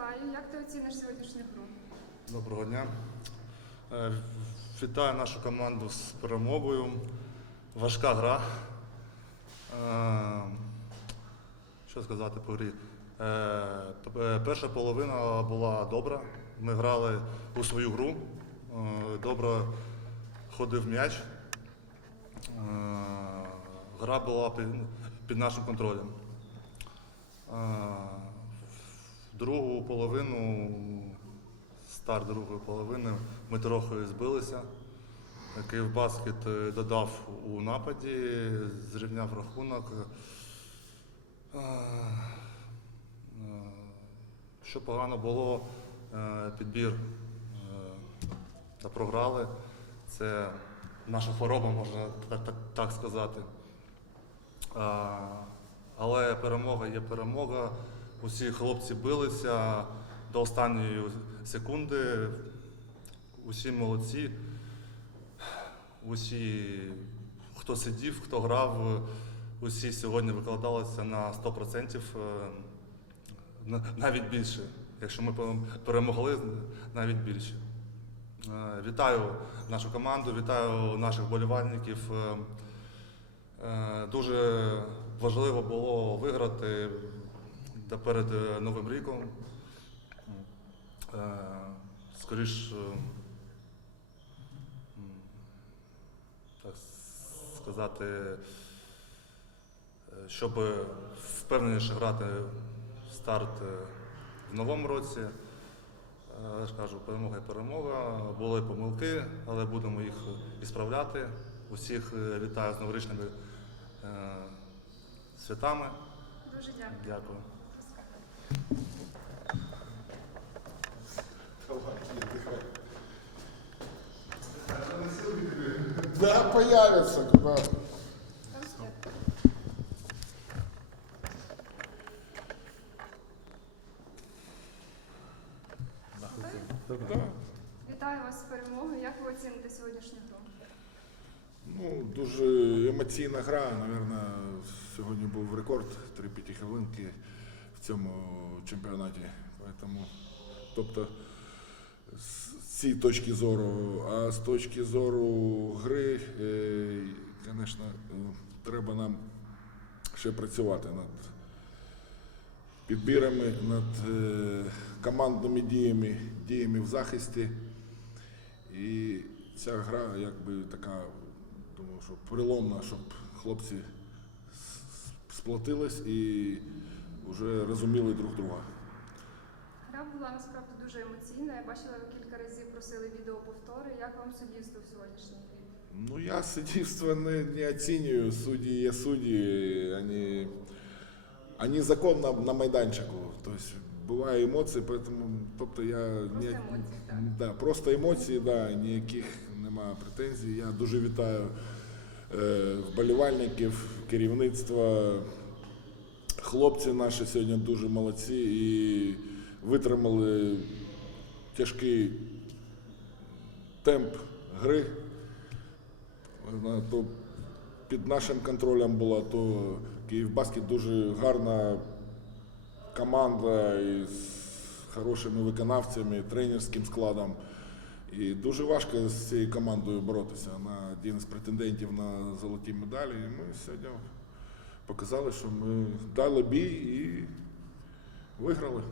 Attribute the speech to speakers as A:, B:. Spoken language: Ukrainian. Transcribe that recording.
A: Вітаю. Як ти оціниш сьогоднішню гру?
B: Доброго дня. Е, Вітаю нашу команду з перемогою. Важка гра. Е, Що сказати по грі? Е, Перша половина була добра. Ми грали у свою гру. Добре ходив м'яч. Гра була під нашим контролем. Другу половину, старт другої половини, ми трохи збилися. Київбаскет е, додав у нападі, зрівняв рахунок. Е, е, Що погано було, підбір та програли. Це наша хвороба, можна так, так, так сказати. Але перемога є перемога. Усі хлопці билися до останньої секунди. Усі молодці. Усі, хто сидів, хто грав, усі сьогодні викладалися на 100%, е, навіть більше. Якщо ми перемогли, навіть більше. Е, Вітаю нашу команду, вітаю наших болівальників. Е, Дуже важливо було виграти та перед е, Новим ріком. Е, Скоріш, е, так сказати, щоб впевненіше грати в старт в новому році. Я ж кажу, перемога і перемога. Були помилки, але будемо їх ісправляти. Усіх е, вітаю з новорічними святами.
A: Дуже дякую.
B: Дякую.
C: Да, появится. Куда?
A: Вітаю вас з перемогою. Як ви оціните сьогоднішню гру?
C: Ну, дуже емоційна гра. Наверно, сьогодні був рекорд 3 п'ятихвилинки цьому чемпіонаті. Поэтому, тобто, з цієї точки зору, а з точки зору гри, звісно, треба нам ще працювати над підбірами, над е, командними діями, діями в захисті. І ця гра якби така, думаю, що переломна, щоб хлопці сплотились і вже розуміли друг друга.
A: Гра була насправді дуже емоційна. Я бачила, ви кілька разів просили відеоповтори. Як вам суддівство в сьогоднішній грі?
C: Ну, я суддівство не, не оцінюю. Судді є судді, вони, вони закон на, на майданчику. Тобто буває емоції, поэтому, тобто я
A: Просто
C: не,
A: емоції, так.
C: Да, просто емоції, да, ніяких немає претензій. Я дуже вітаю е, вболівальників, керівництва. Хлопці наші сьогодні дуже молодці і витримали тяжкий темп гри. То під нашим контролем була, то Київбаскет дуже гарна команда із хорошими виконавцями, тренерським складом. І дуже важко з цією командою боротися. Вона один з претендентів на золоті медалі. І ми сьогодні показали, що ми дали бій і виграли.